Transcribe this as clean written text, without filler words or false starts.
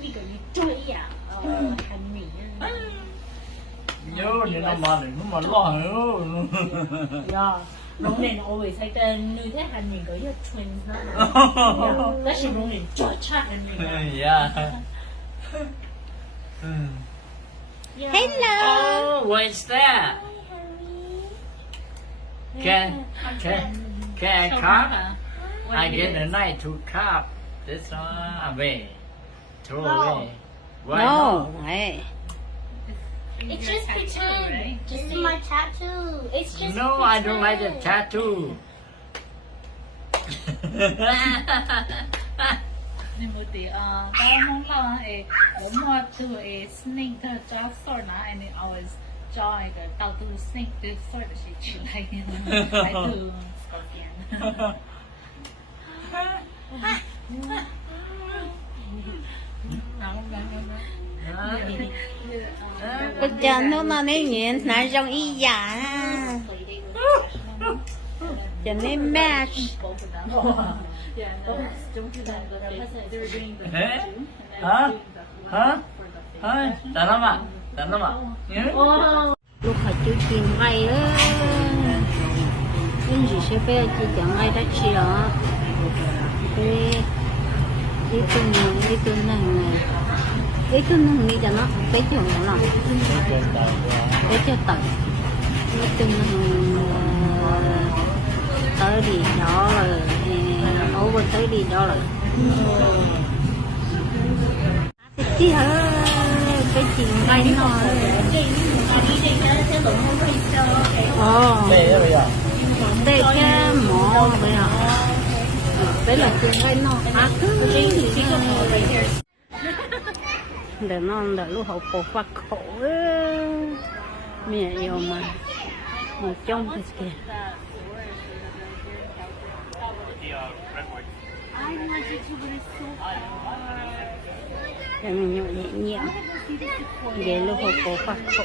你个你追呀，很美啊。nhớ thì nó mà lo nữa Yeah. Ronan always like the new thế hành mình có yêu twins đó. Đó là Ronan cho chắc hành mình. yeah Hello. oh what's that can I carve I get a knife to carve this one away throw away why No. not? Hey. It's just pretend. This is my tattoo. It's just No, I don't like the tattoo. Nhưng mà thì tao mong lo我摸住snake 的 jaw sword นะ and it always jaw 一个到处 snake 的 sword 是出来的，还有 scorpion。Bây giờ nó nói chuyện nói trong ý giả. Cho nên match. Hả? Hả? Hả? Tao lắm à? Lúc họ chú tìm ngay đó. Cái gì sẽ phải chỉ chẳng ai đã chi đó. Cái tuần này. Cái tuần này nghĩ cho nó bé chồng nó làm. Bé cho tận. Cái tuần này tới đi đó rồi. Over tới đi đó rồi. Chị hả? Cái chuyện ngay nó. Đây đó bây giờ. Đây cái mỏ bây giờ. Đấy là chuyện ngay nó. Cứ để nó để lúc hậu cổ phát khổ mẹ yêu mà một trong cái kìa để mình nhậu nhẹ nhẹ để lúc hậu cổ phát khổ